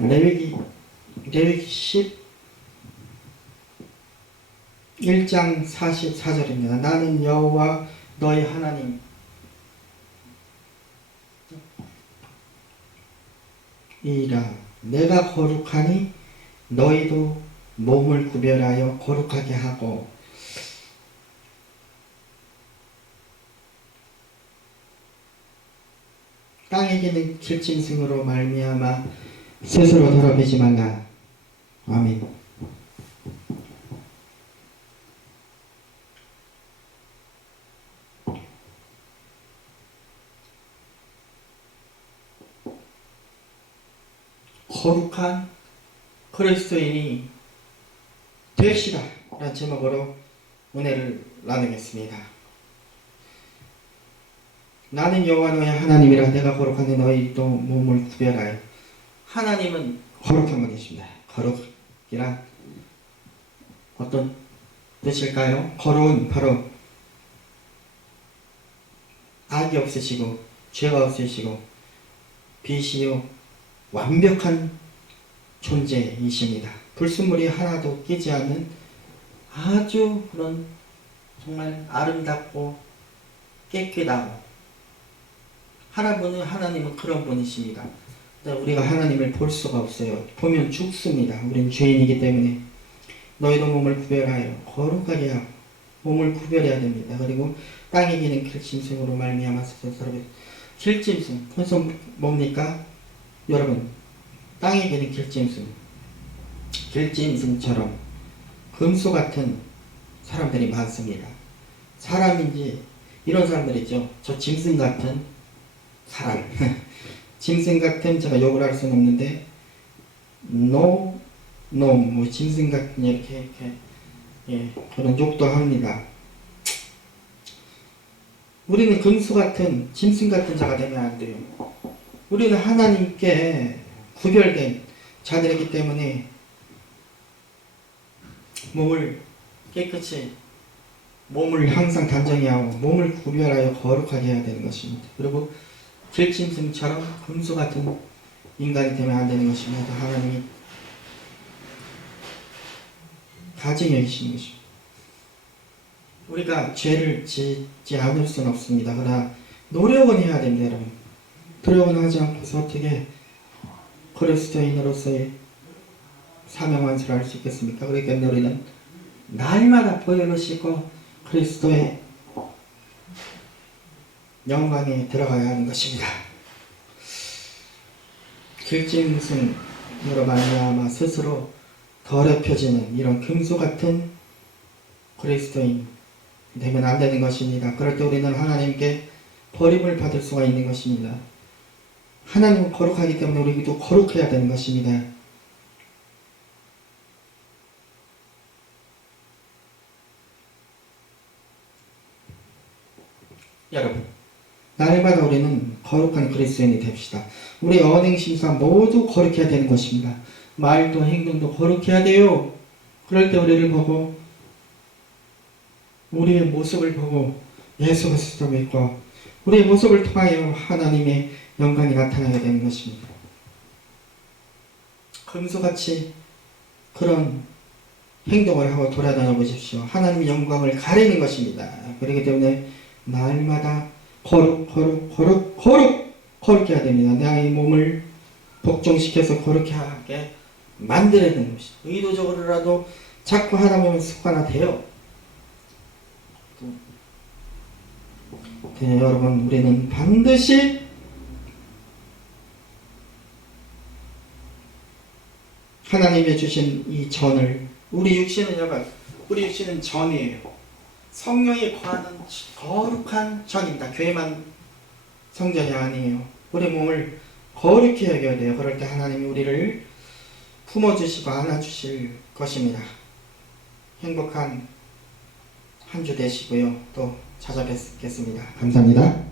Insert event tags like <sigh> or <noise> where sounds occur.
레위기 레위기 10 1장 44절입니다. 나는 여호와 너희 하나님. 이라. 내가 거룩하니 너희도 몸을 구별하여 거룩하게 하고. 땅에게는 길짐승으로 말미암아 스스로 더럽히지 말라. 아멘. 거룩한 그리스도인이 됩시다. 라는 제목으로 은혜를 나누겠습니다. 나는 여호와 너의 하나님이라 내가 거룩하니 너희도 몸을 구별하여 하나님은 거룩한 분이십니다. 거룩이란 어떤 뜻일까요? 거룩은 바로 악이 없으시고 죄가 없으시고 빛이요 완벽한 존재이십니다. 불순물이 하나도 끼지 않는 아주 그런 정말 아름답고 깨끗하고 하나님은 하나님은 그런 분이십니다. 우리가 하나님을 볼 수가 없어요. 보면 죽습니다. 우리는 죄인이기 때문에 너희도 몸을 구별하여 거룩하게 하고 몸을 구별해야 됩니다. 그리고 땅에 기는 길짐승으로 말미암아서 여러분 길짐승 그래서 뭡니까? 여러분 땅에 기는 길짐승 길짐승처럼 금수 같은 사람들이 많습니다. 사람인지 이런 사람들이죠. 저 짐승 같은 사람. <laughs> 짐승 같은 제가 욕을 할 수는 없는데 no, no, 뭐 짐승 같은 이렇게 이렇게 예, 그런 욕도 합니다. 우리는 금수 같은 짐승 같은 자가 되면 안 돼요. 우리는 하나님께 구별된 자들이기 때문에 몸을 깨끗이 몸을 항상 단정히 하고 몸을 구별하여 거룩하게 해야 되는 것입니다. 그리고 길짐승처럼 금수 같은 인간이 되면 안 되는 것입니다. 하나님이 가증 여기시는 것입니다. 우리가 죄를 짓지 않을 수는 없습니다. 그러나 노력은 해야 됩니다, 여러분. 두려워는 하지 않고서 어떻게 그리스도인으로서의 사명 완수를 할수 있겠습니까? 그러니까 우리는 날마다 보혈로 씻고 그리스도의 영광에 들어가야 하는 것입니다. 길짐승으로 말미암아 스스로 더럽혀지는 이런 금수 같은 그리스도인 되면 안 되는 것입니다. 그럴 때 우리는 하나님께 버림을 받을 수가 있는 것입니다. 하나님은 거룩하기 때문에 우리도 거룩해야 되는 것입니다. 여러분, 날마다 우리는 거룩한 그리스도인이 됩시다. 우리 언행 심사 모두 거룩해야 되는 것입니다. 말도 행동도 거룩해야 돼요. 그럴 때 우리를 보고 우리의 모습을 보고 예수 그리스도 믿고 우리의 모습을 통하여 하나님의 영광이 나타나야 되는 것입니다. 금수같이 그런 행동을 하고 돌아다녀 보십시오. 하나님의 영광을 가리는 것입니다. 그렇기 때문에 날마다 거룩, 거룩, 거룩, 거룩, 거룩해야 됩니다. 나의 몸을 복종시켜서 거룩해 하게 만들어야 되는 것이죠. 의도적으로라도 자꾸 하다 보면 습관화 돼요. 네, 여러분, 우리는 반드시 하나님의 주신 이 전을 우리 육신은 여러분, 우리 육신은 전이에요. 성령이 거하는 거룩한 전입니다. 교회만 성전이 아니에요. 우리 몸을 거룩히 여겨야 돼요. 그럴 때 하나님이 우리를 품어주시고 안아주실 것입니다. 행복한 한 주 되시고요. 또 찾아뵙겠습니다. 감사합니다.